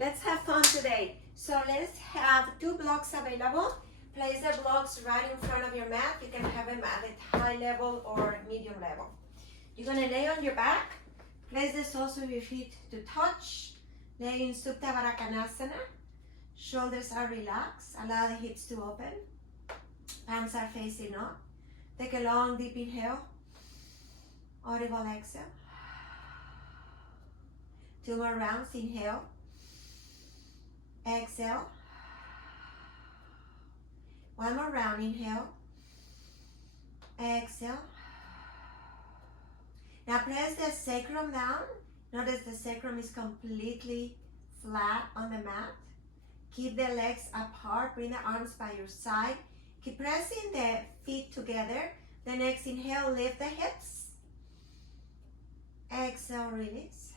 Let's have fun today. So let's have 2 blocks available. Place the blocks right in front of your mat. You can have them at a high level or medium level. You're gonna lay on your back. Place the soles of your feet to touch. Lay in Supta Baddha. Shoulders are relaxed. Allow the hips to open. Palms are facing up. Take a long deep inhale. Audible exhale. 2 more rounds. Inhale. Exhale. 1 more round. Inhale. Exhale. Now press the sacrum down. Notice the sacrum is completely flat on the mat. Keep the legs apart. Bring the arms by your side. Keep pressing the feet together. The next inhale, lift the hips. Exhale, release.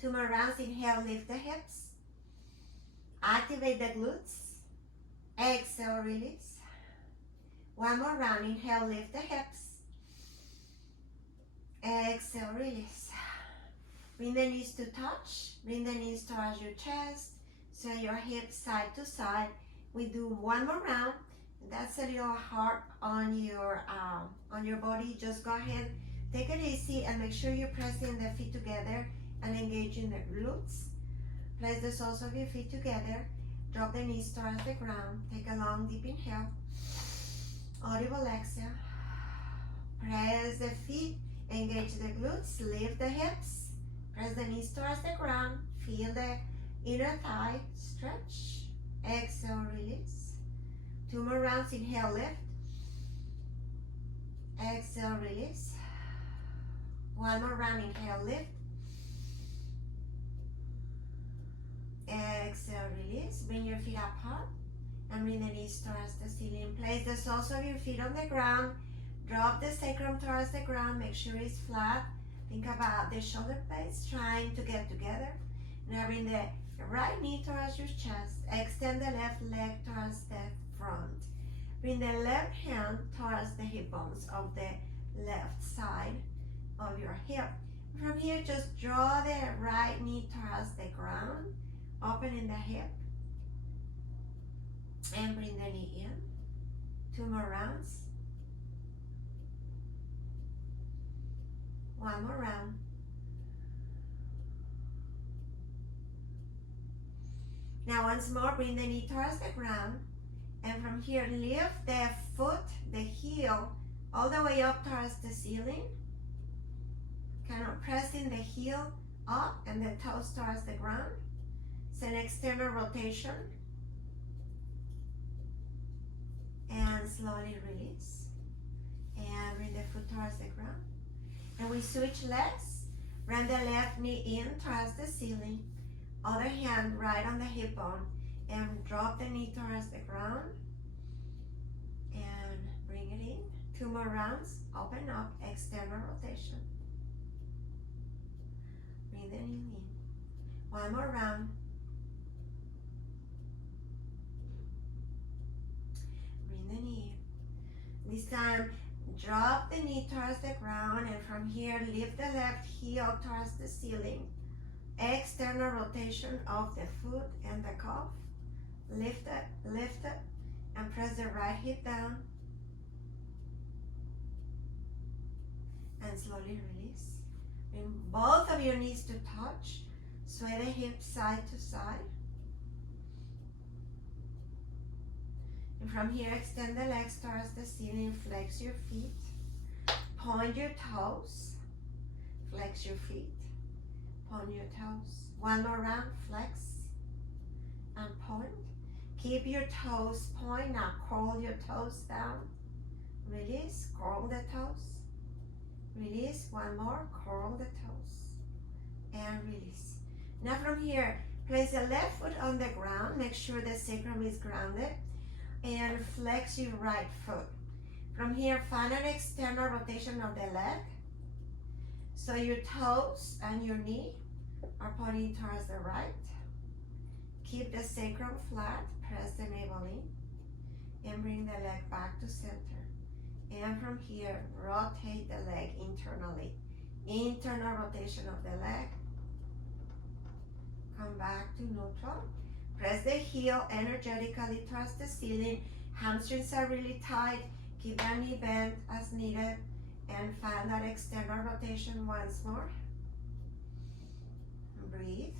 2 more rounds. Inhale, lift the hips. Activate the glutes. Exhale, release. 1 more round. Inhale, lift the hips. Exhale, release. Bring the knees to touch. Bring the knees towards your chest. Sway your hips side to side. We do 1 more round. That's a little hard on your body. Just go ahead, take it easy, and make sure you're pressing the feet together and engaging the glutes. Place the soles of your feet together. Drop the knees towards the ground. Take a long deep inhale. Audible exhale. Press the feet. Engage the glutes. Lift the hips. Press the knees towards the ground. Feel the inner thigh stretch. Exhale, release. 2 more rounds. Inhale, lift. Exhale, release. 1 more round. Inhale, lift. Exhale, release. Bring your feet apart and bring the knees towards the ceiling. Place the soles of your feet on the ground. Drop the sacrum towards the ground. Make sure it's flat. Think about the shoulder blades trying to get together. Now bring the right knee towards your chest. Extend the left leg towards the front. Bring the left hand towards the hip bones of the left side of your hip. From here, just draw the right knee towards the ground. Opening the hip. And bring the knee in. 2 more rounds. 1 more round. Now once more, bring the knee towards the ground. And from here, lift the foot, the heel, all the way up towards the ceiling. Kind of pressing the heel up and the toes towards the ground. It's an external rotation. And slowly release. And bring the foot towards the ground. And we switch legs. Bring the left knee in towards the ceiling. Other hand right on the hip bone. And drop the knee towards the ground. And bring it in. 2 more rounds. Open up. External rotation. Bring the knee in. 1 more round. Bring the knee in. This time, drop the knee towards the ground, and from here, lift the left heel towards the ceiling. External rotation of the foot and the calf. Lift it, and press the right hip down. And slowly release. Bring both of your knees to touch. Sway the hips side to side. And from here, extend the legs towards the ceiling. Flex your feet. Point your toes. Flex your feet. Point your toes. 1 more round. Flex and point. Keep your toes point. Now curl your toes down. Release. Curl the toes. Release. 1 more. Curl the toes. And release. Now from here, place the left foot on the ground. Make sure the sacrum is grounded. And flex your right foot. From here, find an external rotation of the leg. So your toes and your knee are pointing towards the right. Keep the sacrum flat. Press the navel in. And bring the leg back to center. And from here, rotate the leg internally. Internal rotation of the leg. Come back to neutral. Press the heel energetically towards the ceiling. Hamstrings are really tight. Keep the knee bent as needed. And find that external rotation once more. Breathe.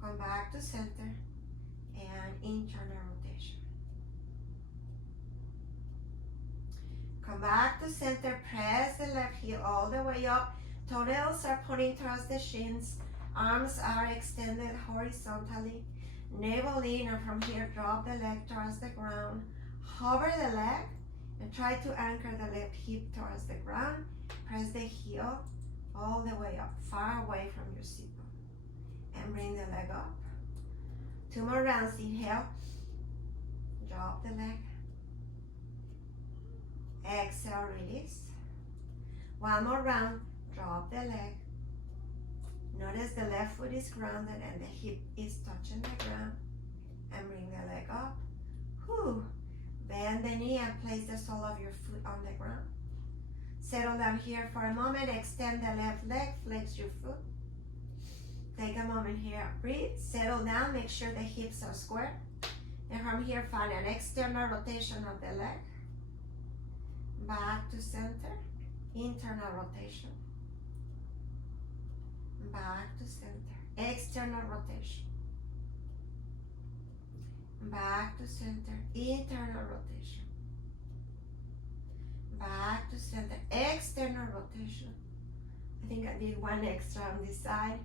Come back to center. And internal rotation. Come back to center. Press the left heel all the way up. Toenails are pointing towards the shins. Arms are extended horizontally. Navel in, and from here drop the leg towards the ground. Hover the leg and try to anchor the left hip towards the ground. Press the heel all the way up, far away from your sit bone. And bring the leg up. 2 more rounds. Inhale. Drop the leg. Exhale, release. 1 more round. Drop the leg. Notice the left foot is grounded and the hip is touching the ground. And bring the leg up. Whew. Bend the knee and place the sole of your foot on the ground. Settle down here for a moment. Extend the left leg. Flex your foot. Take a moment here. Breathe. Settle down. Make sure the hips are square. And from here, find an external rotation of the leg. Back to center. Internal rotation. Back to center. External rotation. Back to center. Internal rotation. Back to center. External rotation. I think I did 1 extra on this side.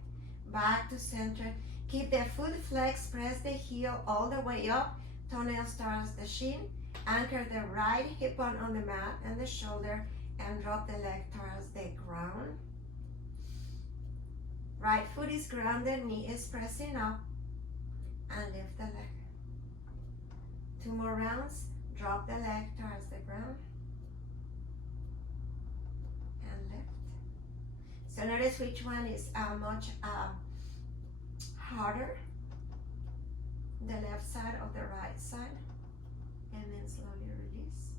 Back to center. Keep the foot flexed. Press the heel all the way up. Toenails towards the shin. Anchor the right hip on the mat and the shoulder. And drop the leg towards the ground. Right foot is grounded, knee is pressing up, and lift the leg. 2 more rounds. Drop the leg towards the ground and lift. So notice which one is much harder. The left side or the right side. And then slowly release.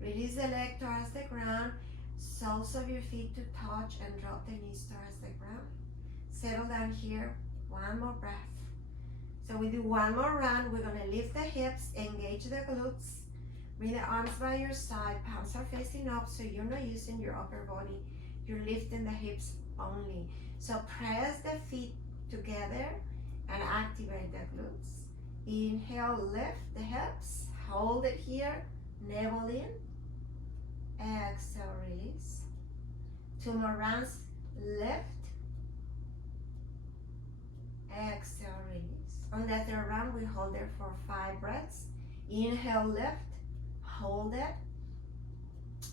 Release the leg towards the ground. Soles of your feet to touch and drop the knees towards the ground. Settle down here. 1 more breath. So we do 1 more round. We're going to lift the hips, engage the glutes. Bring the arms by your side. Palms are facing up, so you're not using your upper body. You're lifting the hips only. So press the feet together and activate the glutes. Inhale, lift the hips. Hold it here. Navel in. Exhale, release. 2 more rounds. Lift. Exhale, release. On the 3rd round, we hold there for 5 breaths. Inhale, lift. Hold it.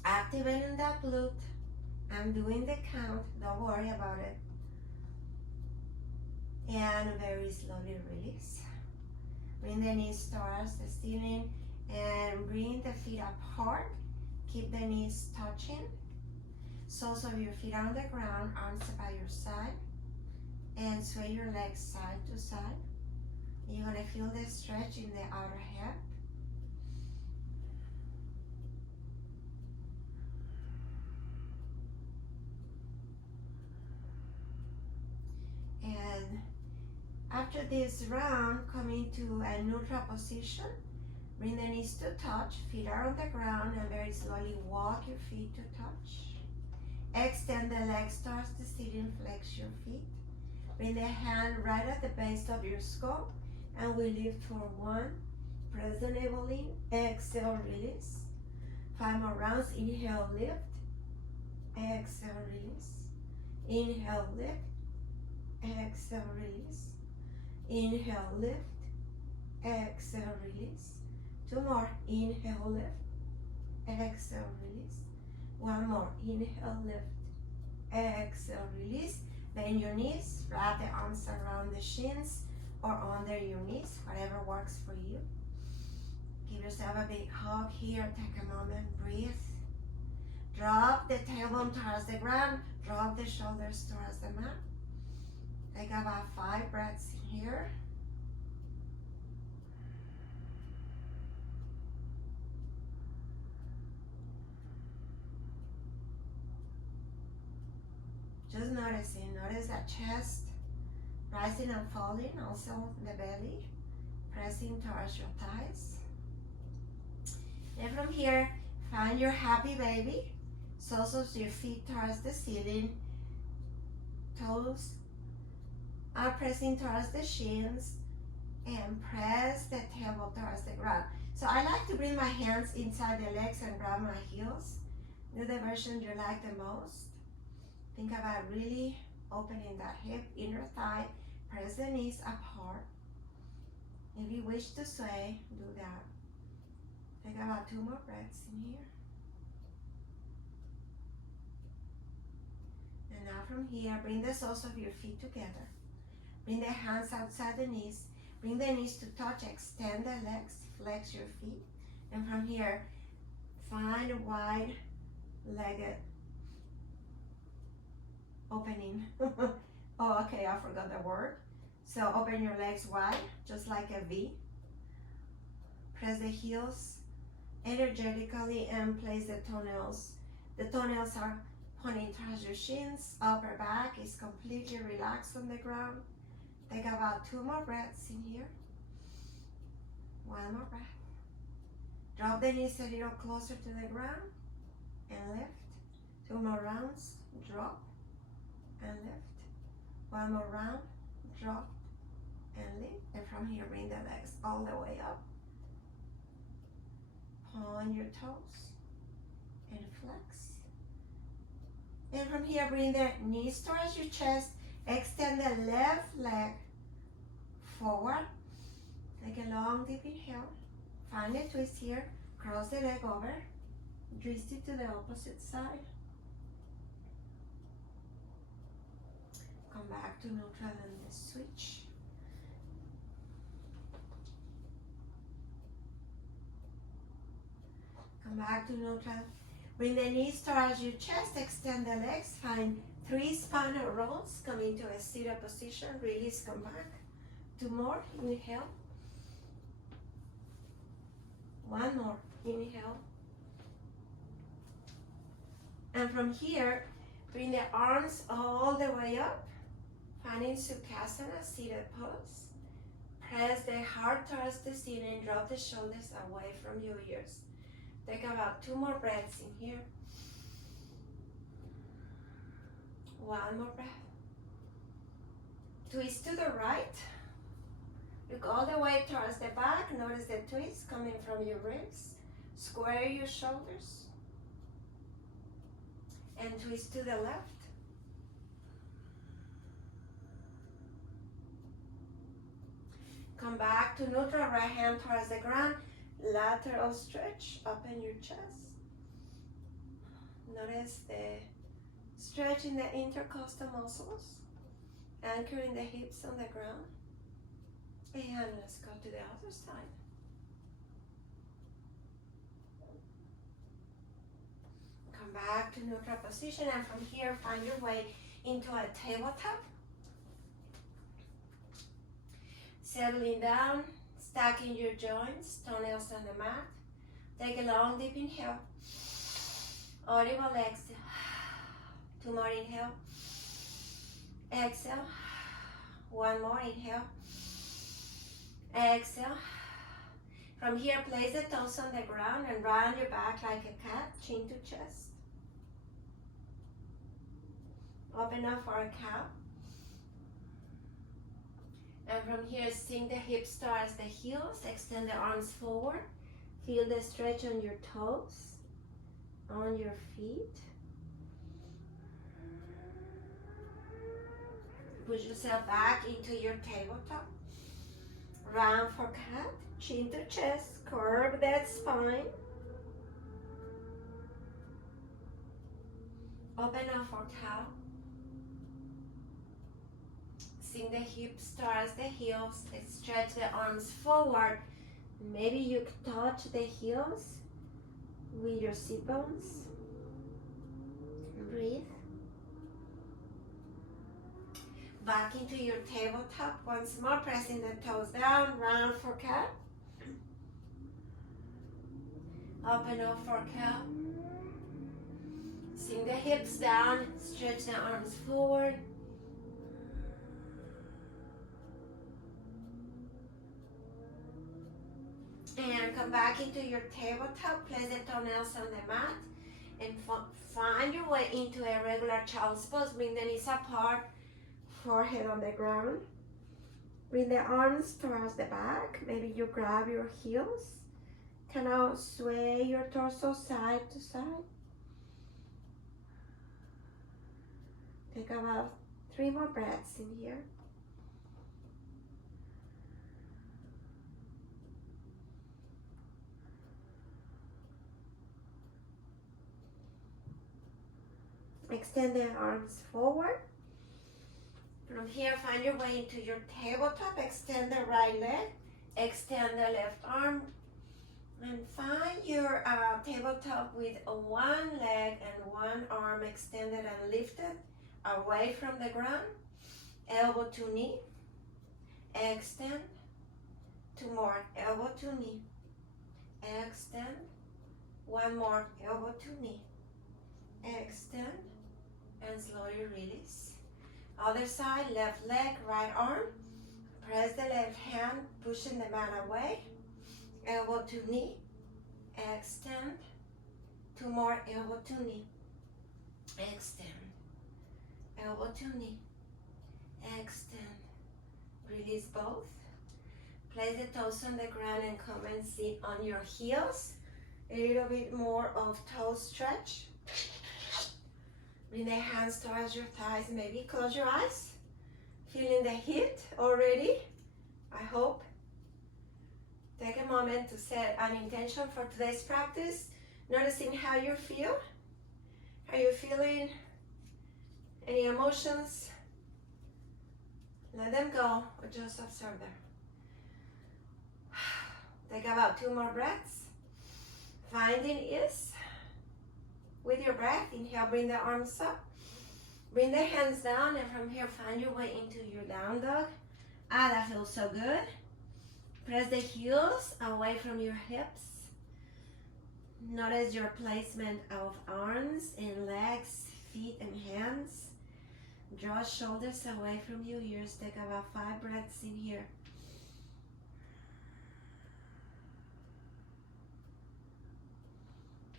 Activating that glute. I'm doing the count. Don't worry about it. And very slowly release. Bring the knees towards the ceiling and bring the feet apart. Keep the knees touching. Soles of your feet on the ground, arms by your side. And sway your legs side to side. You're going to feel the stretch in the outer hip. And after this round, come into a neutral position. Bring the knees to touch, feet are on the ground, and very slowly walk your feet to touch. Extend the legs towards the ceiling, flex your feet. Bring the hand right at the base of your skull, and we lift for 1. Press the navel in, exhale, release. 5 more rounds. Inhale, lift. Exhale, release. Inhale, lift. Exhale, release. Inhale, lift. Exhale, release. 2 more. Inhale, lift. Exhale, release. 1 more. Inhale, lift. Exhale, release. Bend your knees. Wrap the arms around the shins or under your knees, whatever works for you. Give yourself a big hug here. Take a moment. Breathe. Drop the tailbone towards the ground. Drop the shoulders towards the mat. Take about 5 breaths here. Just noticing. Notice that chest rising and falling. Also the belly pressing towards your thighs. And from here, find your happy baby. Soles of your feet towards the ceiling. Toes are pressing towards the shins. And press the table towards the ground. So I like to bring my hands inside the legs and grab my heels. Do the version you like the most. Think about really opening that hip, inner thigh. Press the knees apart. If you wish to sway, do that. Take about 2 more breaths in here. And now from here, bring the soles of your feet together. Bring the hands outside the knees. Bring the knees to touch, extend the legs, flex your feet. And from here, find a wide-legged opening. Oh, okay, I forgot the word. So open your legs wide, just like a V. Press the heels energetically and place the toenails. The toenails are pointing towards your shins. Upper back is completely relaxed on the ground. Take about 2 more breaths in here. 1 more breath. Drop the knees a little closer to the ground and lift. 2 more rounds. Drop and lift. 1 more round. Drop and lift. And from here, bring the legs all the way up. Point your toes and flex. And from here, bring the knees towards your chest. Extend the left leg forward. Take a long deep inhale. Find a twist here. Cross the leg over. Twist it to the opposite side. Come back to neutral and the switch. Come back to neutral. Bring the knees towards your chest. Extend the legs. Find 3 spinal rolls. Come into a seated position. Release. Come back. 2 more. Inhale. 1 more. Inhale. And from here, bring the arms all the way up. Finding Sukhasana, seated pose. Press the heart towards the ceiling. Drop the shoulders away from your ears. Take about 2 more breaths in here. 1 more breath. Twist to the right. Look all the way towards the back. Notice the twist coming from your ribs. Square your shoulders. And twist to the left. Come back to neutral. Right hand towards the ground. Lateral stretch. Open your chest. Notice the stretch in the intercostal muscles. Anchoring the hips on the ground. And let's go to the other side. Come back to neutral position, and from here find your way into a tabletop. Settling down, stacking your joints, toenails on the mat. Take a long deep inhale. Audible exhale. 2 more inhale. Exhale. 1 more inhale. Exhale. From here, place the toes on the ground and round your back like a cat, chin to chest. Open up for a cow. And from here, sink the hips towards the heels. Extend the arms forward. Feel the stretch on your toes, on your feet. Push yourself back into your tabletop. Round for cat, chin to chest, curve that spine. Open up for cow. Sink the hips towards the heels. Stretch the arms forward. Maybe you touch the heels with your sit bones. Breathe. Back into your tabletop. Once more, pressing the toes down. Round for cat. Open up for cow. Sink the hips down, stretch the arms forward. And come back into your tabletop, place the toenails on the mat, and find your way into a regular child's pose. Bring the knees apart, forehead on the ground. Bring the arms towards the back. Maybe you grab your heels. Kind of sway your torso side to side. Take about 3 more breaths in here. Extend the arms forward. From here, find your way into your tabletop. Extend the right leg. Extend the left arm. And find your tabletop with one leg and one arm extended and lifted away from the ground. Elbow to knee. Extend. 2 more. Elbow to knee. Extend. 1 more. Elbow to knee. Extend. And slowly release. Other side, left leg, right arm. Press the left hand, pushing the mat away. Elbow to knee. Extend. 2 more, elbow to knee. Extend. Elbow to knee. Extend. Release both. Place the toes on the ground and come and sit on your heels. A little bit more of toe stretch. Bring the hands towards your thighs. Maybe close your eyes. Feeling the heat already, I hope. Take a moment to set an intention for today's practice. Noticing how you feel. How you feeling? Any emotions? Let them go or just observe them. Take about 2 more breaths. Finding ease. With your breath, inhale, bring the arms up. Bring the hands down, and from here, find your way into your down dog. Ah, that feels so good. Press the heels away from your hips. Notice your placement of arms and legs, feet and hands. Draw shoulders away from your ears. Take about 5 breaths in here.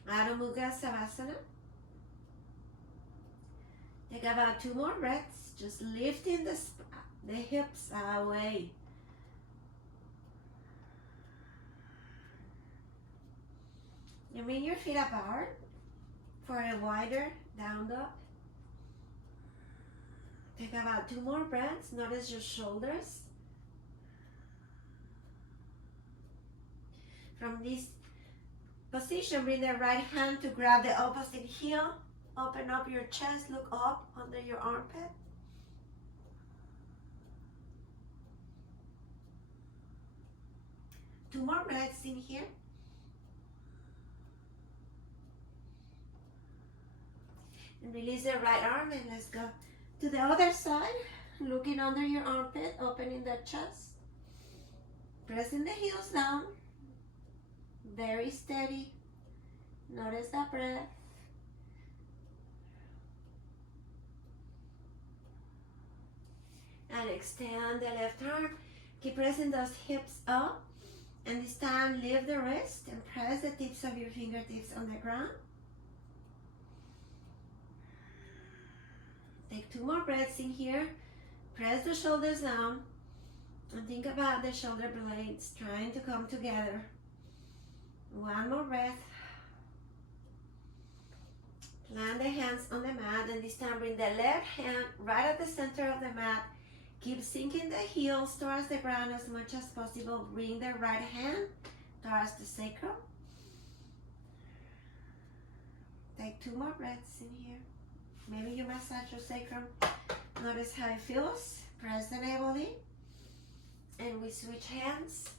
Adho Mukha Savasana. Take about 2 more breaths, just lifting the hips away. And bring your feet apart for a wider down dog. Take about 2 more breaths. Notice your shoulders. From this position, bring the right hand to grab the opposite heel. Open up your chest, look up under your armpit. Two more breaths in here. And release the right arm, and let's go to the other side. Looking under your armpit, opening the chest. Pressing the heels down. Very steady. Notice that breath. And extend the left arm. Keep pressing those hips up. And this time, lift the wrist and press the tips of your fingertips on the ground. Take 2 more breaths in here. Press the shoulders down. And think about the shoulder blades trying to come together. 1 more breath. Plant the hands on the mat, and this time bring the left hand right at the center of the mat. Keep sinking the heels towards the ground as much as possible. Bring the right hand towards the sacrum. Take 2 more breaths in here. Maybe you massage your sacrum. Notice how it feels. Press the navel in. And we switch hands.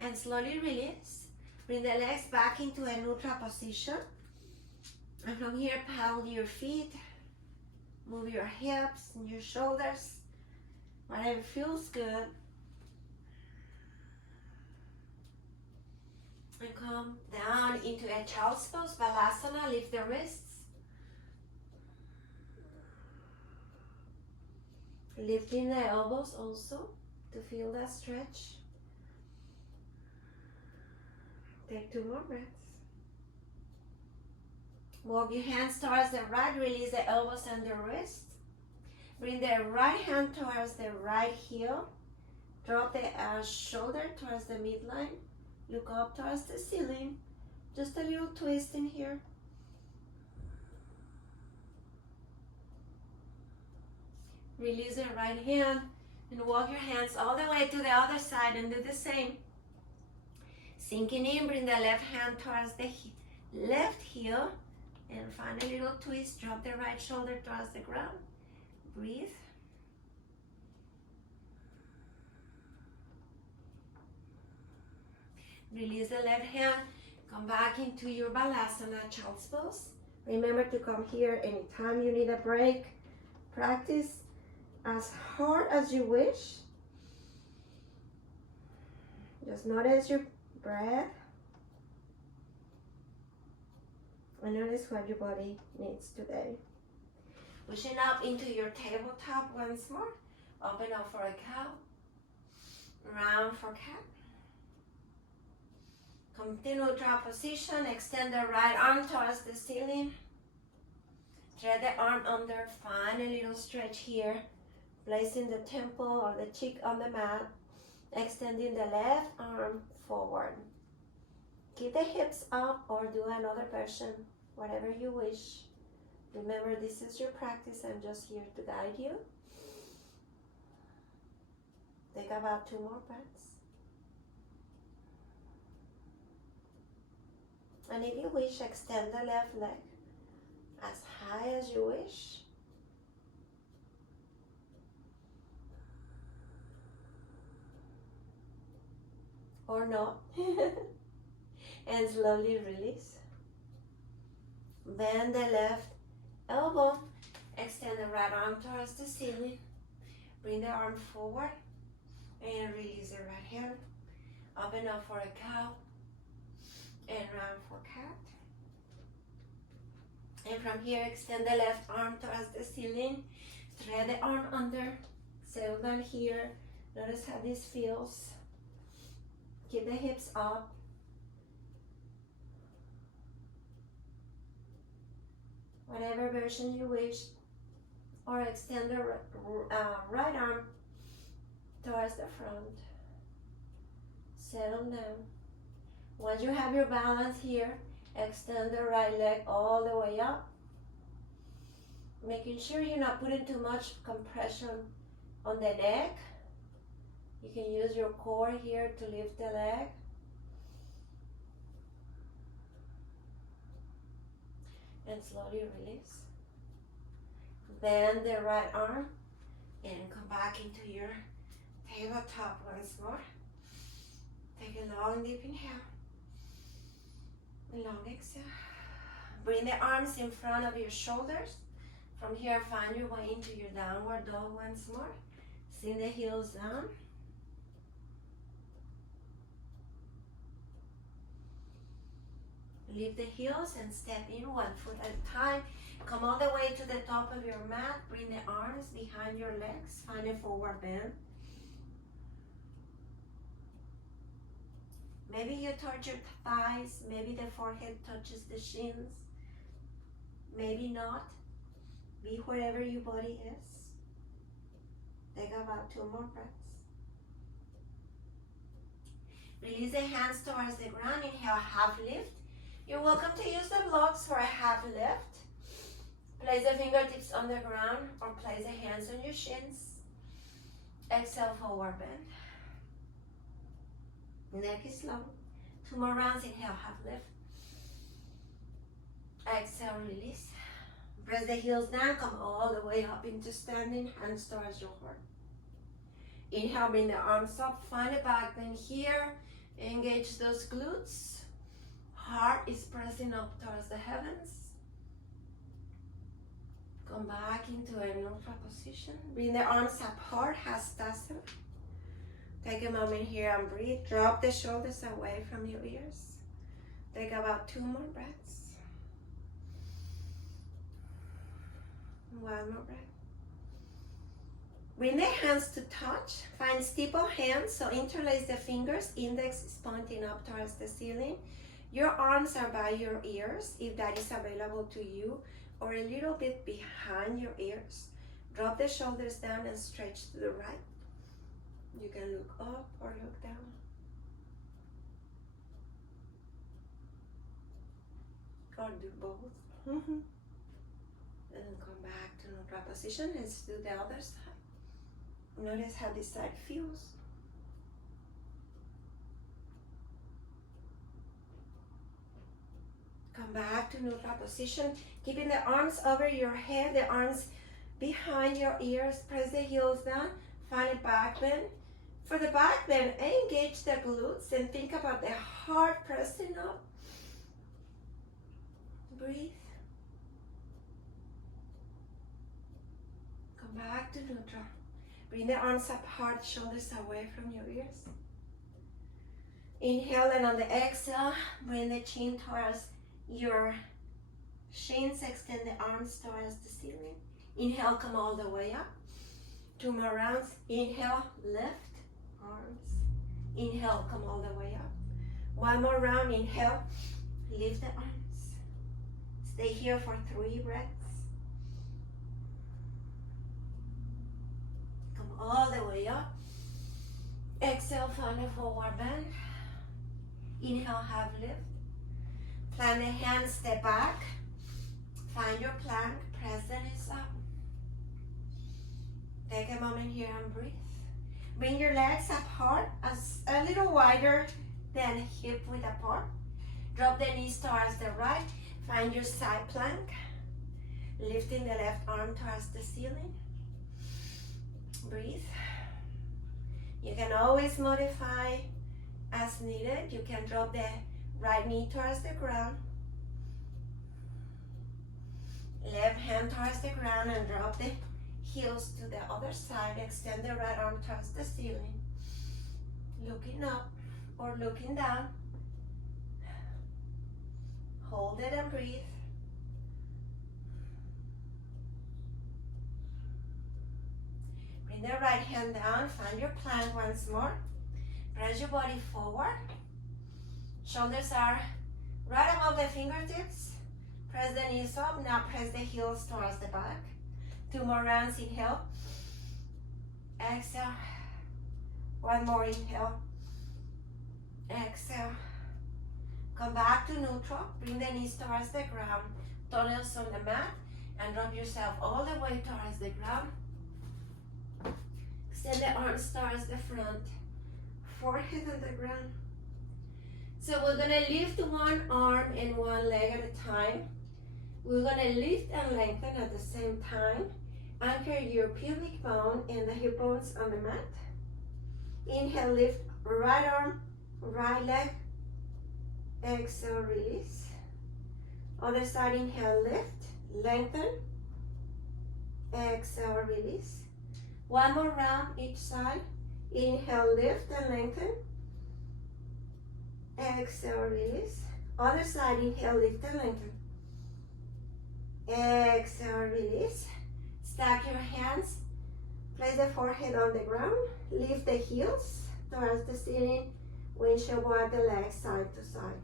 And slowly release. Bring the legs back into a neutral position. And from here, paddle your feet. Move your hips and your shoulders. Whatever feels good. And come down into a child's pose, Balasana. Lift the wrists. Lifting the elbows also to feel that stretch. Take 2 more breaths. Walk your hands towards the right. Release the elbows and the wrists. Bring the right hand towards the right heel. Drop the shoulder towards the midline. Look up towards the ceiling. Just a little twist in here. Release the right hand and walk your hands all the way to the other side and do the same. Sinking in, bring the left hand towards the left heel and find a little twist. Drop the right shoulder towards the ground. Breathe. Release the left hand. Come back into your Balasana, child's pose. Remember to come here anytime you need a break. Practice as hard as you wish. Just notice your breath. And notice what your body needs today. Pushing up into your tabletop once more. Open up for a cow. Round for cat. Continue drop position. Extend the right arm towards the ceiling. Thread the arm under. Find a little stretch here. Placing the temple or the cheek on the mat. Extending the left arm forward. Keep the hips up or do another version, whatever you wish. Remember, this is your practice. I'm just here to guide you. Take about 2 more breaths. And if you wish, extend the left leg as high as you wish. Or not. And slowly release. Bend the left elbow. Extend the right arm towards the ceiling. Bring the arm forward. And release the right hand. Open up for a cow. And round for cat. And from here, extend the left arm towards the ceiling. Thread the arm under. Settle down here. Notice how this feels. Keep the hips up. Whatever version you wish. Or extend the right arm towards the front. Settle down. Once you have your balance here, extend the right leg all the way up. Making sure you're not putting too much compression on the neck. You can use your core here to lift the leg. And slowly release. Bend the right arm and come back into your tabletop once more. Take a long deep inhale. Long exhale. Bring the arms in front of your shoulders. From here, find your way into your downward dog once more. Sink the heels down. Lift the heels and step in 1 foot at a time. Come all the way to the top of your mat. Bring the arms behind your legs. Find a forward bend. Maybe you touch your thighs. Maybe the forehead touches the shins. Maybe not. Be wherever your body is. Take about 2 more breaths. Release the hands towards the ground. Inhale, half lift. You're welcome to use the blocks for a half lift. Place the fingertips on the ground or place the hands on your shins. Exhale, forward bend. Neck is long. 2 more rounds. Inhale, half lift. Exhale, release. Press the heels down. Come all the way up into standing. Hands towards your heart. Inhale, bring the arms up. Find a back bend here. Engage those glutes. Heart is pressing up towards the heavens. Come back into a neutral position. Bring the arms apart, Hastasana. Take a moment here and breathe. Drop the shoulders away from your ears. Take about 2 more breaths. One more breath. Bring the hands to touch. Find steeple hands, so interlace the fingers. Index is pointing up towards the ceiling. Your arms are by your ears, if that is available to you, or a little bit behind your ears. Drop the shoulders down and stretch to the right. You can look up or look down. Or do both. And come back to neutral position. Let's do the other side. Notice how this side feels. Come back to neutral position, keeping the arms over your head, the arms behind your ears. Press the heels down, find a back bend. For the back bend, engage the glutes and think about the heart pressing up. Breathe. Come back to neutral. Bring the arms up hard, shoulders away from your ears. Inhale, and on the exhale, bring the chin towards your shins. Extend the arms towards the ceiling. Inhale, come all the way up. 2 more rounds. Inhale, lift arms. Inhale, come all the way up. 1 more round. Inhale, lift the arms. Stay here for 3 breaths. All the way up. Exhale, find a forward bend. Inhale, half lift. Plant the hands, step back. Find your plank, press the knees up. Take a moment here and breathe. Bring your legs up hard, as a little wider than hip width apart. Drop the knees towards the right. Find your side plank. Lifting the left arm towards the ceiling. Breathe. You can always modify as needed. You can drop the right knee towards the ground. Left hand towards the ground and drop the heels to the other side. Extend the right arm towards the ceiling. Looking up or looking down. Hold it and breathe. Bring the right hand down, find your plank once more. Press your body forward. Shoulders are right above the fingertips. Press the knees up, now press the heels towards the back. 2 more rounds, inhale. Exhale. 1 more inhale. Exhale. Come back to neutral. Bring the knees towards the ground. Toenails on the mat. And drop yourself all the way towards the ground. Extend the arms towards the front. Forehead on the ground. So we're going to lift 1 arm and 1 leg at a time. We're going to lift and lengthen at the same time. Anchor your pubic bone and the hip bones on the mat. Inhale, lift right arm, right leg. Exhale, release. Other side, inhale, lift, lengthen. Exhale, release. 1 more round each side. Inhale, lift and lengthen. Exhale, release. Other side, inhale, lift and lengthen. Exhale, release. Stack your hands. Place the forehead on the ground. Lift the heels towards the ceiling. Windshield wipe the legs side to side.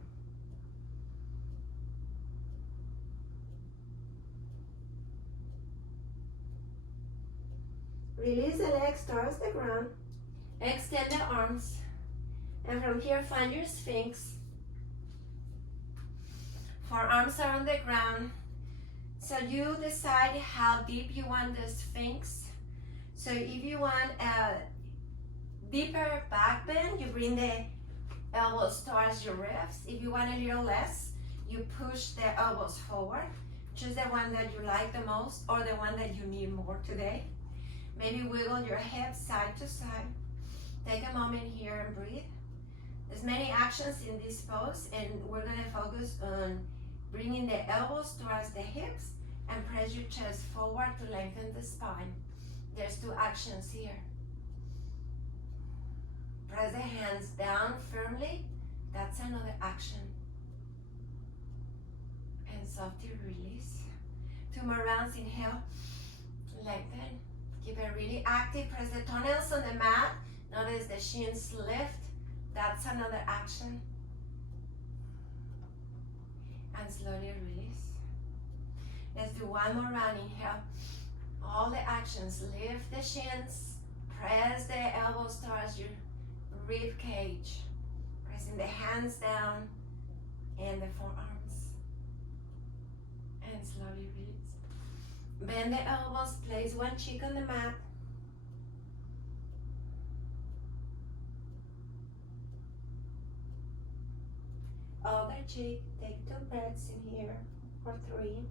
Release the legs towards the ground. Extend the arms. And from here, find your Sphinx. Forearms are on the ground. So you decide how deep you want the Sphinx. So if you want a deeper back bend, you bring the elbows towards your ribs. If you want a little less, you push the elbows forward. Choose the one that you like the most or the one that you need more today. Maybe wiggle your hips side to side. Take a moment here and breathe. There's many actions in this pose, and we're going to focus on bringing the elbows towards the hips and press your chest forward to lengthen the spine. There's 2 actions here. Press the hands down firmly. That's another action. and softly release. 2 more rounds, inhale, lengthen. Keep it really active, press the toenails on the mat. Notice the shins lift, that's another action. And slowly release. Let's do 1 more round, inhale. All the actions, lift the shins, press the elbows towards your rib cage, pressing the hands down and the forearms, and slowly release. Bend the elbows, place one cheek on the mat. Other cheek, take 2 breaths in here, or 3.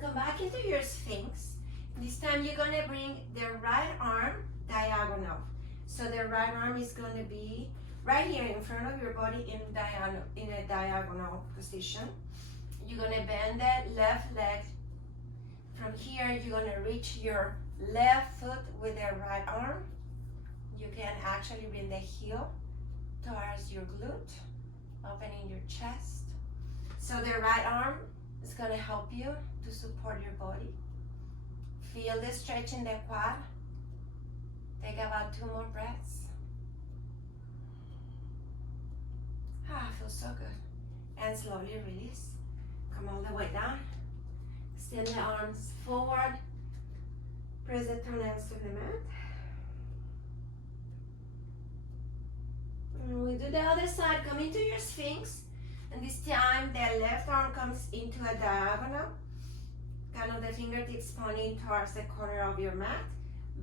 Come back into your Sphinx. This time you're gonna bring the right arm diagonal. So the right arm is gonna be right here in front of your body in a diagonal position. You're gonna bend the left leg. From here, you're gonna reach your left foot with the right arm. You can actually bring the heel towards your glute, opening your chest. So the right arm is gonna help you to support your body. Feel the stretch in the quad. Take about 2 more breaths. Feels so good. And slowly release. Come all the way down. Extend the arms forward. Press the toenails to the mat. And we do the other side. Come into your Sphinx. And this time the left arm comes into a diagonal. Kind of the fingertips pointing towards the corner of your mat.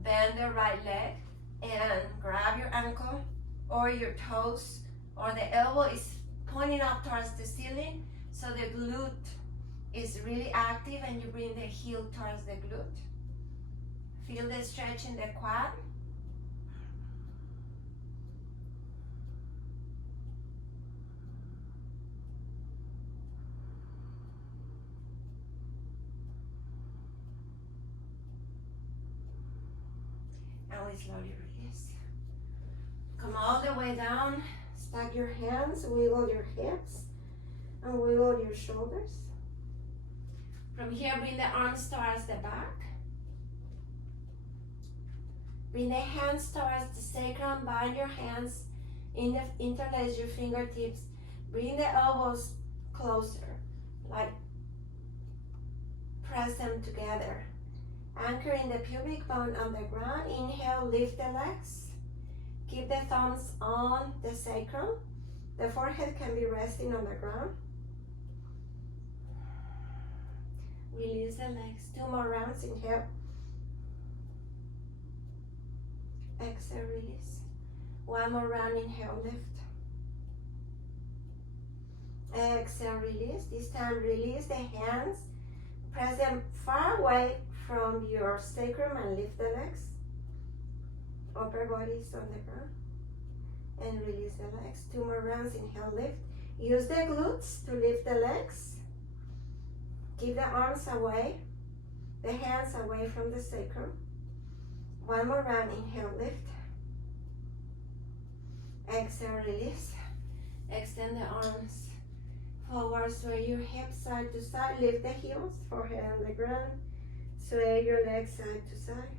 Bend the right leg and grab your ankle or your toes, or the elbow is pointing up towards the ceiling, so the glute is really active and you bring the heel towards the glute. Feel the stretch in the quad. And we slowly release. Come all the way down. Stack your hands, wiggle your hips, and wiggle your shoulders. From here, bring the arms towards the back. Bring the hands towards the sacrum, bind your hands, interlace your fingertips. Bring the elbows closer, like press them together. Anchoring the pubic bone on the ground. Inhale, lift the legs. Keep the thumbs on the sacrum. The forehead can be resting on the ground. Release the legs. 2 more rounds. Inhale. Exhale, release. 1 more round. Inhale, lift. Exhale, release. This time, release the hands. Press them far away from your sacrum and lift the legs. Upper body is on the ground. And release the legs. 2 more rounds. Inhale, lift. Use the glutes to lift the legs. Keep the arms away, the hands away from the sacrum. 1 more round. Inhale, lift. Exhale, release. Extend the arms forward, sway your hips side to side. Lift the heels, forehead on the ground. Sway your legs side to side.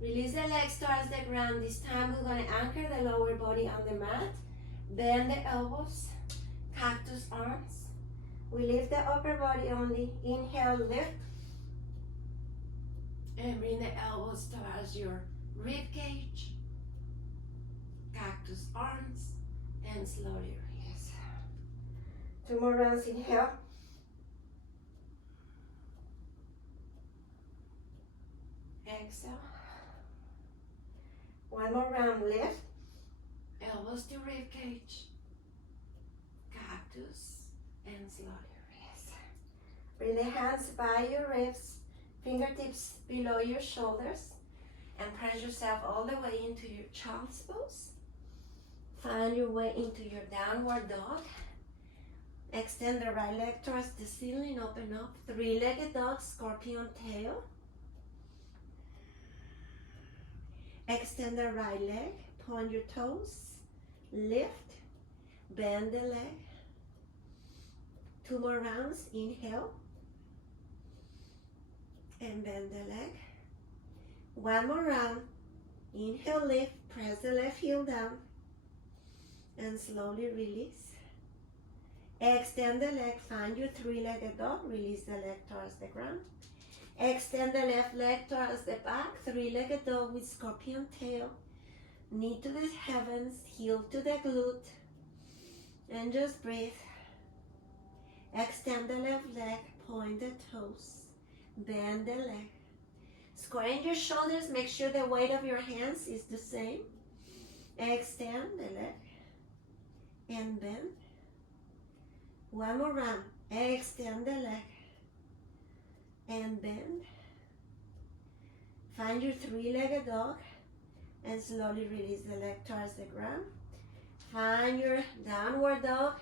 Release the legs towards the ground. This time we're going to anchor the lower body on the mat. Bend the elbows, cactus arms. We lift the upper body only. Inhale, lift. And bring the elbows towards your rib cage. Cactus arms. And slowly release. 2 more rounds. Inhale. Exhale. 1 more round. Lift. Elbows to rib cage. Cactus. And slowly release. Bring the hands by your ribs. Fingertips below your shoulders. And press yourself all the way into your child's pose. Find your way into your downward dog. Extend the right leg towards the ceiling. Open up. 3-legged dog, scorpion tail. Extend the right leg, point your toes, lift, bend the leg. 2 more rounds, inhale, and bend the leg. 1 more round, inhale, lift, press the left heel down, and slowly release. Extend the leg, find your 3-legged dog, release the leg towards the ground. Extend the left leg towards the back, 3-legged dog with scorpion tail. Knee to the heavens, heel to the glute, and just breathe. Extend the left leg, point the toes, bend the leg. Square your shoulders, make sure the weight of your hands is the same. Extend the leg and bend. 1 more round. Extend the leg and bend. Find your 3-legged dog and slowly release the leg towards the ground. Find your downward dog.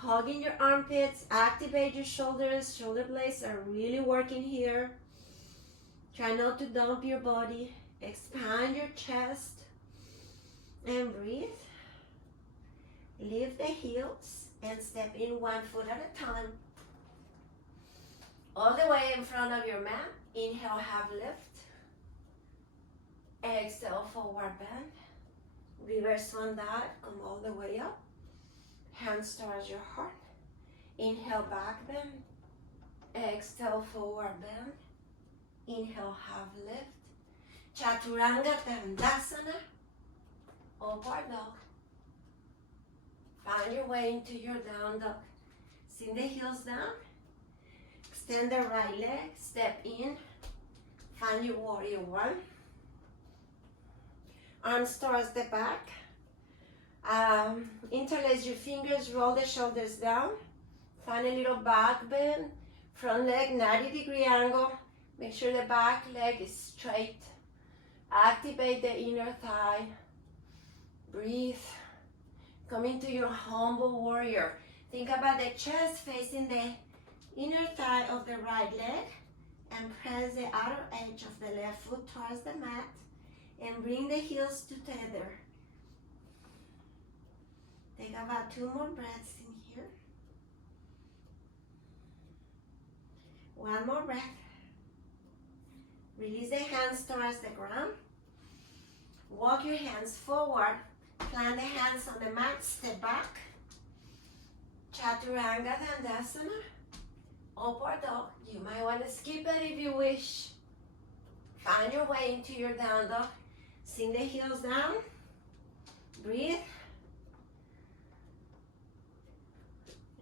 Hugging your armpits, activate your shoulders. Shoulder blades are really working here. Try not to dump your body. Expand your chest and breathe. Lift the heels and step in 1 foot at a time. All the way in front of your mat. Inhale, half lift. Exhale, forward bend. Reverse one dive, come all the way up. Hands towards your heart. Inhale, back bend. Exhale, forward bend. Inhale, half lift. Chaturanga Dandasana. Upward dog. Find your way into your down dog. Sink the heels down. Extend the right leg. Step in. Find your warrior 1. Arms towards the back. Interlace your fingers. Roll the shoulders down. Find a little back bend. Front leg 90-degree angle. Make sure the back leg is straight. Activate the inner thigh. Breathe. Come into your humble warrior. Think about the chest facing the inner thigh of the right leg and press the outer edge of the left foot towards the mat and bring the heels together. Take about 2 more breaths in here. 1 more breath. Release the hands towards the ground. Walk your hands forward. Plant the hands on the mat. Step back. Chaturanga Dandasana. Upward dog. You might want to skip it if you wish. Find your way into your down dog. Sink the heels down. Breathe.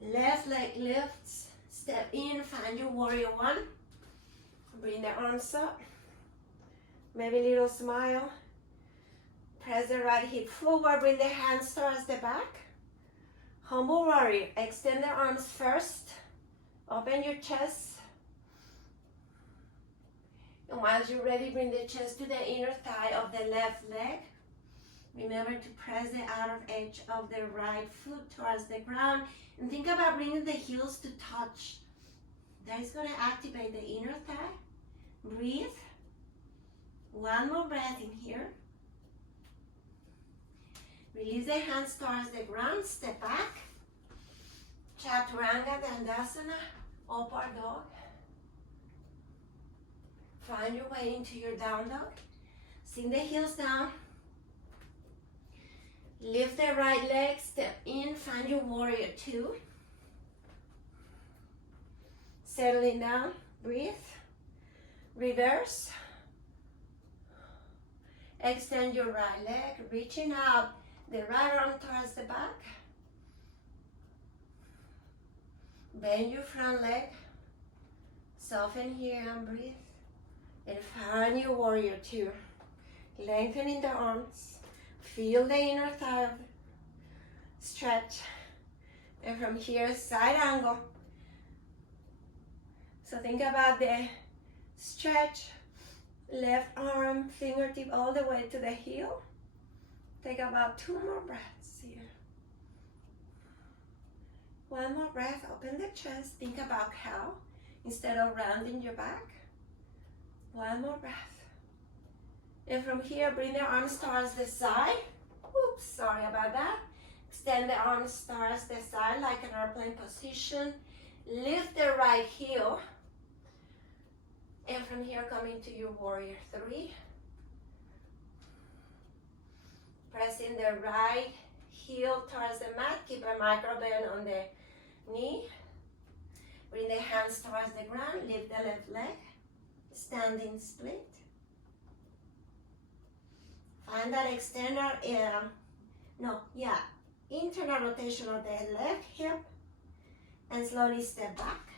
Left leg lifts. Step in. Find your warrior 1. Bring the arms up. Maybe a little smile. Press the right hip forward. Bring the hands towards the back. Humble warrior. Extend the arms first. Open your chest. And once you're ready, bring the chest to the inner thigh of the left leg. Remember to press the outer edge of the right foot towards the ground. And think about bringing the heels to touch. That is going to activate the inner thigh. Breathe. 1 more breath in here. Release the hands towards the ground. Step back. Chaturanga Dandasana. Upward dog. Find your way into your down dog. Sink the heels down. Lift the right leg. Step in. Find your warrior 2. Settling down. Breathe. Reverse. Extend your right leg, reaching out the right arm towards the back. Bend your front leg. Soften here and breathe. And find your warrior 2. Lengthening the arms. Feel the inner thigh. Stretch. And from here, side angle. So think about the stretch. Left arm, fingertip all the way to the heel. Take about 2 more breaths here. 1 more breath, open the chest. Think about cow instead of rounding your back. 1 more breath. And from here, bring the arms towards the side. Oops, sorry about that. Extend the arms towards the side like an airplane position. Lift the right heel. And from here, come into your warrior three. Pressing the right heel towards the mat. Keep a micro bend on the knee. Bring the hands towards the ground. Lift the left leg. Standing split. Find that external, internal rotation of the left hip. And slowly step back.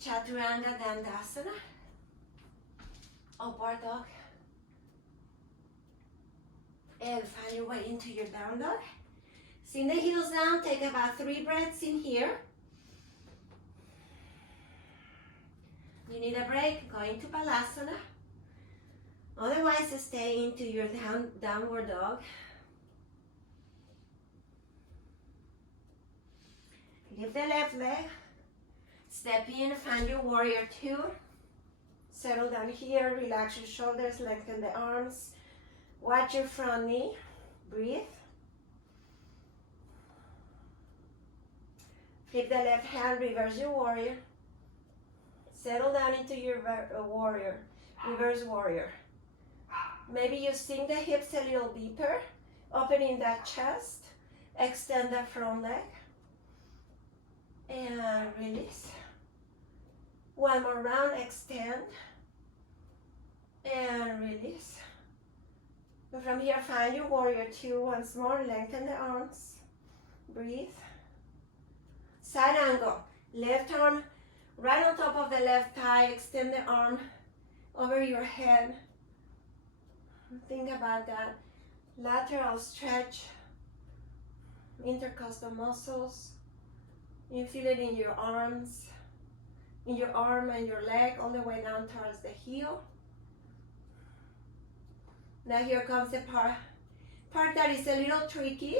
Chaturanga Dandasana. Upward dog. And find your way into your down dog. Sink the heels down. Take about 3 breaths in here. You need a break. Go into Balasana. Otherwise, stay into your downward dog. Lift the left leg. Step in, find your warrior two. Settle down here, relax your shoulders, lengthen the arms. Watch your front knee. Breathe. Flip the left hand, reverse your warrior. Settle down into your warrior, reverse warrior. Maybe you sink the hips a little deeper, opening that chest, extend the front leg, and release. One more round, extend, and release. And from here, find your warrior two once more, lengthen the arms, breathe. Side angle, left arm right on top of the left thigh, extend the arm over your head. Think about that. Lateral stretch, intercostal muscles. You feel it in your arms, in your arm and your leg, all the way down towards the heel. Now here comes the part that is a little tricky.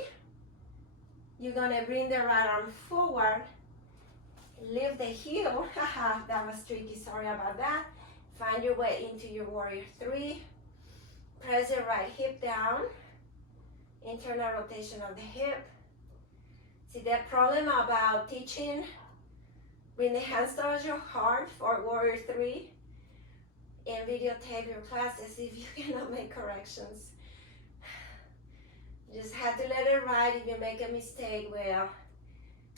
You're gonna bring the right arm forward, lift the heel. Haha, that was tricky, sorry about that. Find your way into your warrior three. Press the right hip down, internal rotation of the hip. See that problem about teaching? Bring the hands towards your heart for warrior three. And videotape your classes if you cannot make corrections. You just have to let it ride. If you make a mistake, well,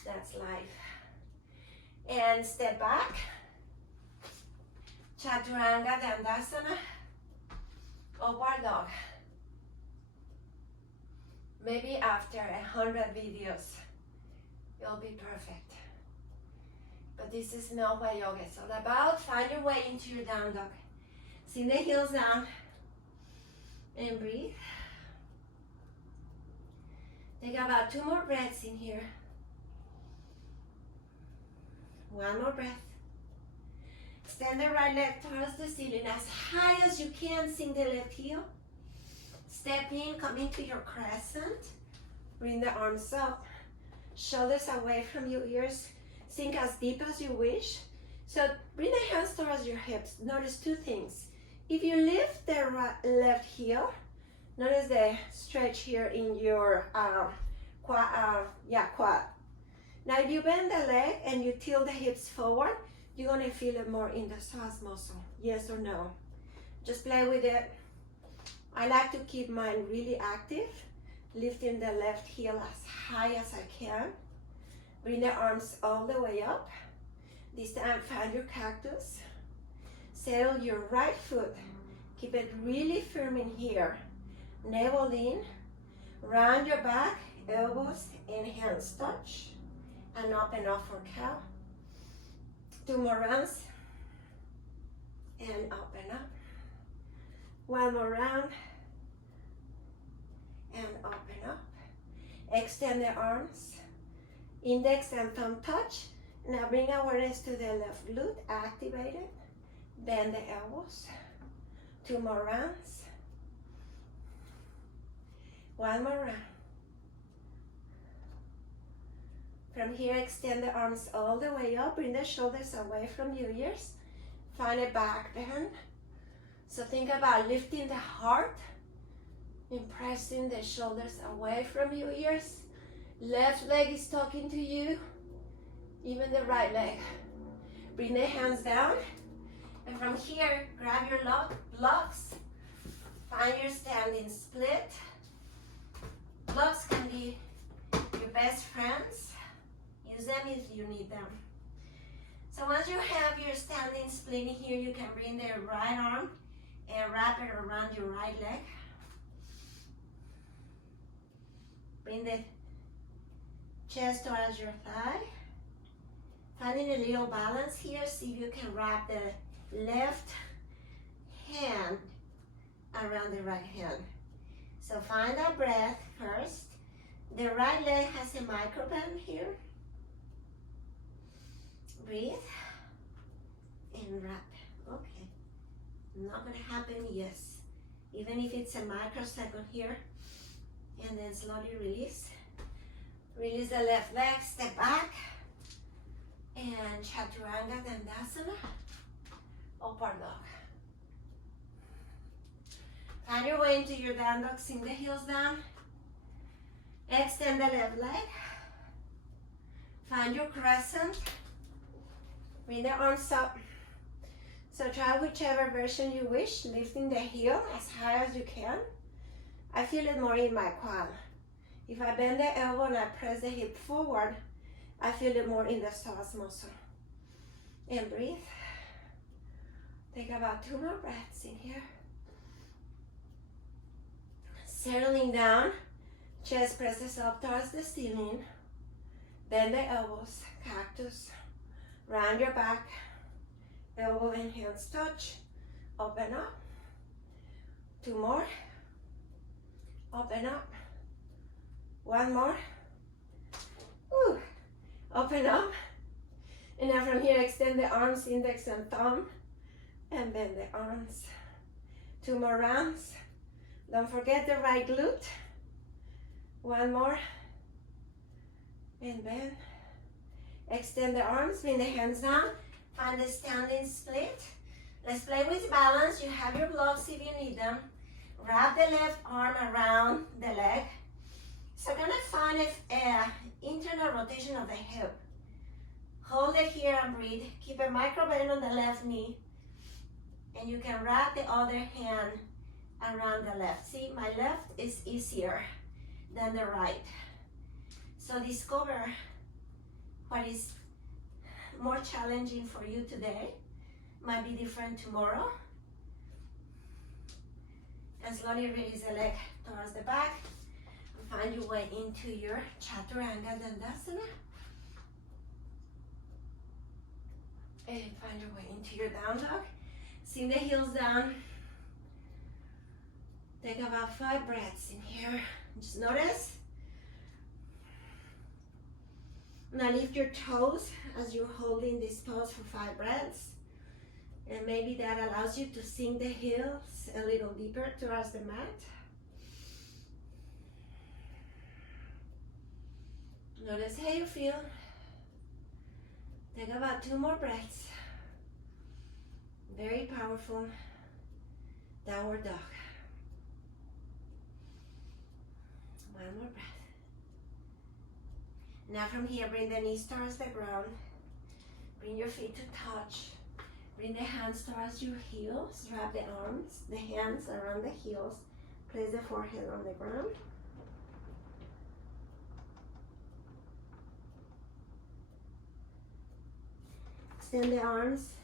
that's life. And step back. Chaturanga Dandasana. Upward dog. Maybe after 100 videos, you'll be perfect. But this is not what yoga is all about. Find your way into your down dog. Sink the heels down and breathe. Take about 2 more breaths in here. 1 more breath. Extend the right leg towards the ceiling as high as you can. Sink the left heel. Step in, come into your crescent. Bring the arms up. Shoulders away from your ears. Sink as deep as you wish. So bring the hands towards your hips. Notice 2 things. If you lift the left heel, notice the stretch here in your quad. Now if you bend the leg and you tilt the hips forward, you're gonna feel it more in the psoas muscle. Yes or no? Just play with it. I like to keep mine really active, lifting the left heel as high as I can. Bring the arms all the way up. This time find your cactus. Settle your right foot. Keep it really firm in here. Navel in. Round your back, elbows and hands touch. And open up for cow. 2 more rounds. And open up. 1 more round. And open up. Extend the arms. Index and thumb touch. Now bring awareness to the left glute. Activate it. Bend the elbows. 2 more rounds. 1 more round. From here, extend the arms all the way up. Bring the shoulders away from your ears. Find a back bend. So think about lifting the heart and pressing the shoulders away from your ears. Left leg is talking to you, even the right leg. Bring the hands down, and from here, grab your blocks. Find your standing split. Blocks can be your best friends. Use them if you need them. So once you have your standing split in here, you can bring the right arm and wrap it around your right leg. Bring the chest towards your thigh. Finding a little balance here, see if you can wrap the left hand around the right hand. So find that breath first. The right leg has a micro bend here. Breathe and wrap. Okay. Not gonna happen, yes. Even if it's a microsecond here. And then slowly release. Release the left leg, step back. And Chaturanga Dandasana, Upward Dog. Find your way into your down dog, sink the heels down. Extend the left leg. Find your crescent. Bring the arms up. So try whichever version you wish, lifting the heel as high as you can. I feel it more in my quad. If I bend the elbow and I press the hip forward, I feel it more in the psoas muscle. And breathe. Take about 2 more breaths in here. Settling down, chest presses up towards the ceiling. Bend the elbows, cactus. Round your back, elbow and hands touch. Open up. 2 more. Open up. 1 more. Woo. Open up. And now from here, extend the arms, index and thumb. And bend the arms. 2 more rounds. Don't forget the right glute. 1 more. And bend. Extend the arms, bring the hands down. Find the standing split. Let's play with balance. You have your blocks if you need them. Wrap the left arm around the leg. So gonna find an internal rotation of the hip. Hold it here and breathe. Keep a micro bend on the left knee. And you can wrap the other hand around the left. See, my left is easier than the right. So discover what is more challenging for you today. Might be different tomorrow. And slowly release the leg towards the back. Find your way into your Chaturanga Dandasana. And find your way into your down dog. Sink the heels down. Take about 5 breaths in here. Just notice. Now lift your toes as you're holding this pose for 5 breaths. And maybe that allows you to sink the heels a little deeper towards the mat. Notice how you feel. Take about 2 more breaths. Very powerful downward dog. 1 more breath. Now from here, bring the knees towards the ground. Bring your feet to touch. Bring the hands towards your heels. Wrap the arms, the hands around the heels. Place the forehead on the ground. Extend the arms.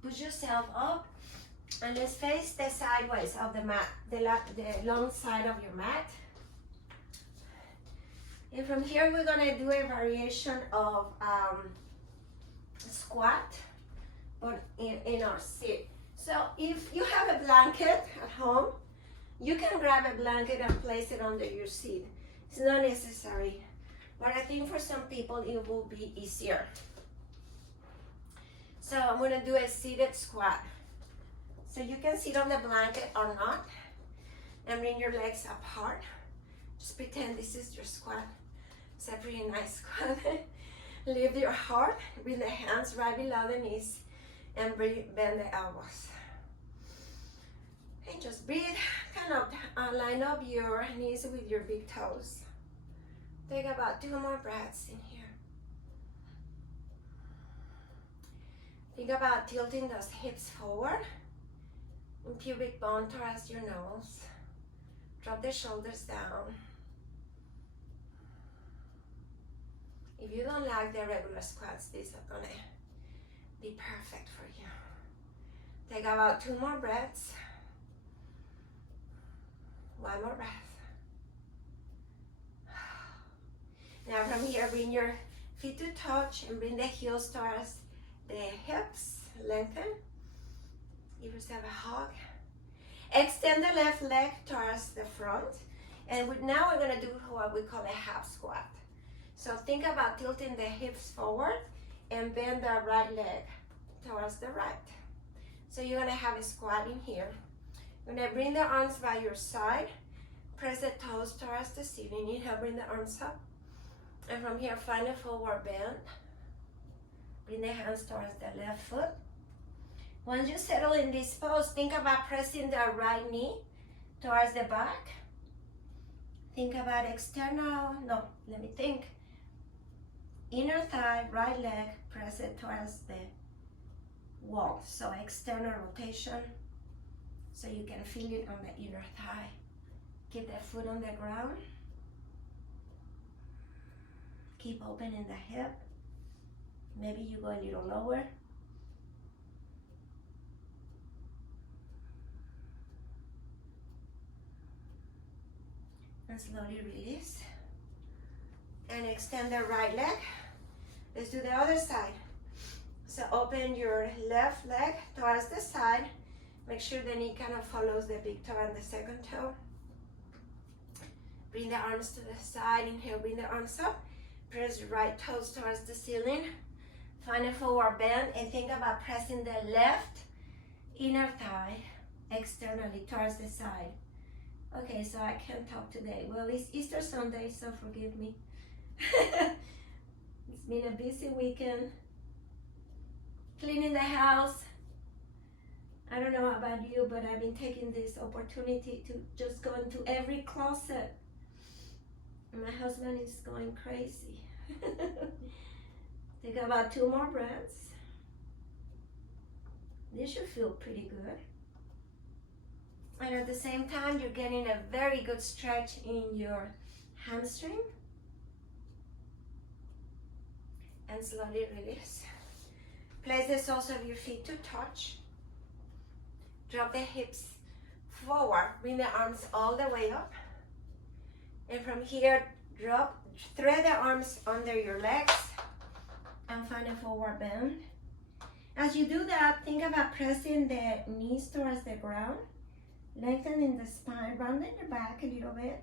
Push yourself up. And let's face the sideways of the mat, the long side of your mat. And from here, we're gonna do a variation of squat, but in our seat. So if you have a blanket at home, you can grab a blanket and place it under your seat. It's not necessary, but I think for some people it will be easier. So I'm gonna do a seated squat. So you can sit on the blanket or not, and bring your legs apart. Just pretend this is your squat. It's a pretty nice squat. Lift your heart, bring the hands right below the knees, and bend the elbows. And just breathe, kind of line up your knees with your big toes. Take about 2 more breaths in here. Think about tilting those hips forward and pubic bone towards your nose. Drop the shoulders down. If you don't like the regular squats, these are gonna be perfect for you. Take about 2 more breaths. 1 more breath. Now from here, bring your feet to touch and bring the heels towards the hips. Lengthen. Give yourself a hug. Extend the left leg towards the front. And now we're gonna do what we call a half squat. So think about tilting the hips forward and bend the right leg towards the right. So you're gonna have a squat in here. You're gonna bring the arms by your side. Press the toes towards the ceiling. Inhale, bring the arms up. And from here, find a forward bend. Bring the hands towards the left foot. Once you settle in this pose, think about pressing the right knee towards the back. Think about inner thigh, right leg, press it towards the wall. So external rotation, so you can feel it on the inner thigh. Keep the foot on the ground. Keep opening the hip. Maybe you go a little lower. And slowly release. And extend the right leg. Let's do the other side. So open your left leg towards the side. Make sure the knee kind of follows the big toe and the second toe. Bring the arms to the side. Inhale, bring the arms up. Press your right toes towards the ceiling. Find a forward bend and think about pressing the left inner thigh externally towards the side. Okay, so I can't talk today. Well, it's Easter Sunday, so forgive me. It's been a busy weekend. Cleaning the house. I don't know about you, but I've been taking this opportunity to just go into every closet. My husband is going crazy. Take about 2 more breaths. This should feel pretty good. And at the same time, you're getting a very good stretch in your hamstring. And slowly release. Place the soles of your feet to touch. Drop the hips forward. Bring the arms all the way up. And from here, thread the arms under your legs and find a forward bend. As you do that, think about pressing the knees towards the ground, lengthening the spine, rounding your back a little bit.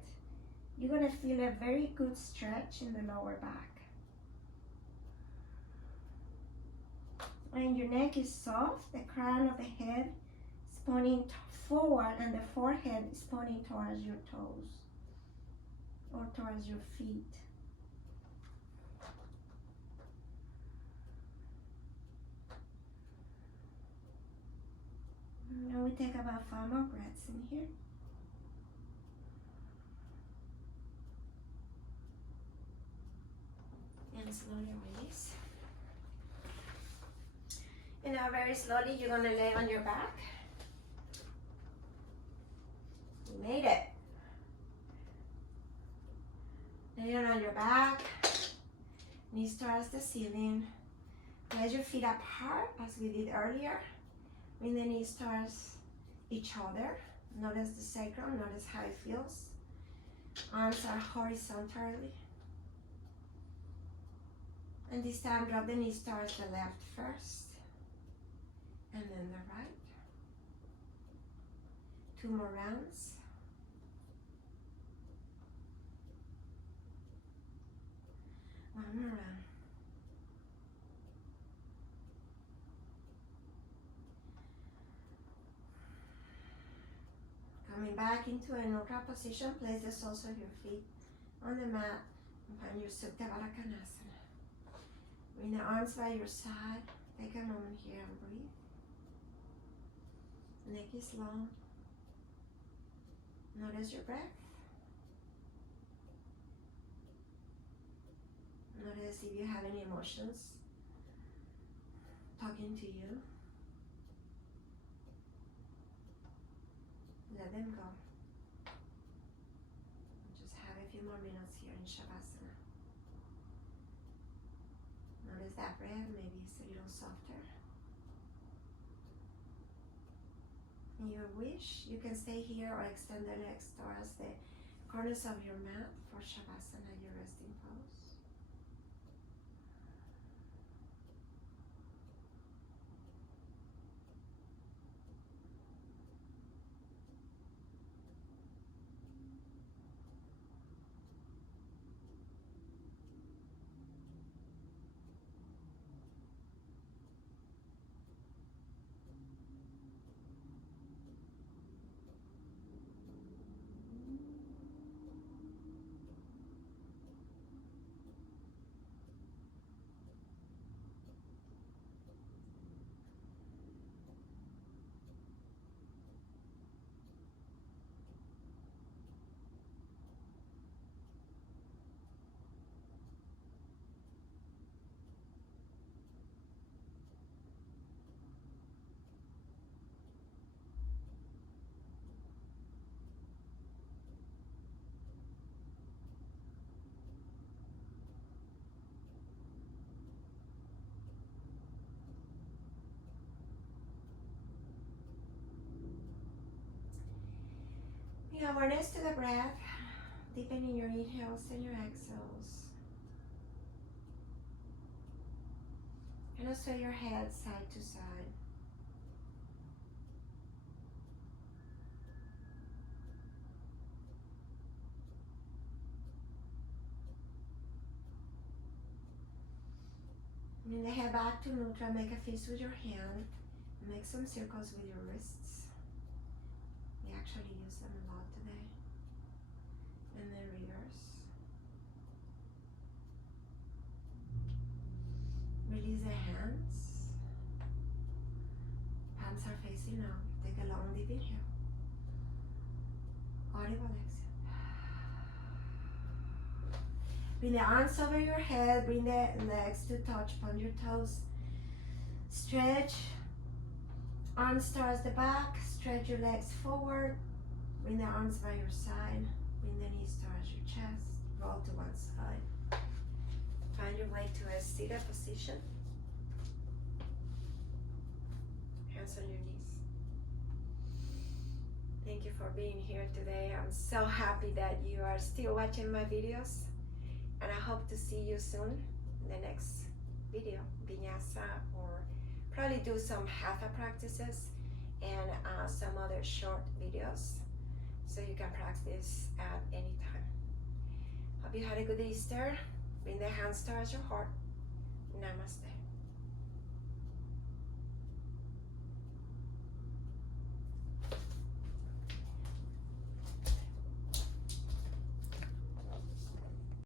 You're gonna feel a very good stretch in the lower back. And your neck is soft, the crown of the head is pointing forward and the forehead is pointing towards your toes or towards your feet. Now we take about 5 more breaths in here. And slowly release. And now very slowly you're gonna lay on your back. You made it. Lay on your back. Knees towards the ceiling. Place your feet apart as we did earlier. Bring the knees towards each other. Notice the sacrum, notice how it feels. Arms are horizontally. And this time drop the knees towards the left first. And then the right. 2 more rounds. One more round. Coming back into a neutral position, place the soles of your feet on the mat and find your Supta Baddha Konasana. Bring the arms by your side. Take a moment here and breathe. Neck is long. Notice your breath. Notice if you have any emotions talking to you. Let them go. Just have a few more minutes here in Shavasana. Notice that breath, maybe it's a little softer. In your wish, you can stay here or extend the legs towards the corners of your mat for Shavasana, your resting pose. Bring awareness to the breath, deepening your inhales and your exhales. And also your head side to side. Bring the head back to neutral, make a fist with your hand, make some circles with your wrists. We actually use them a lot today. And then reverse. Release the hands. Palms are facing out. Take a long deep inhale. Audible exhale. Bring the arms over your head. Bring the legs to touch upon your toes. Stretch. Arms towards the back. Stretch your legs forward. Bring the arms by your side. Bring the knees towards your chest. Roll to one side. Find your way to a seated position. Hands on your knees. Thank you for being here today. I'm so happy that you are still watching my videos. And I hope to see you soon in the next video, Vinyasa, or probably do some hatha practices and some other short videos so you can practice at any time. Hope you had a good Easter. Bring the hands towards your heart. Namaste.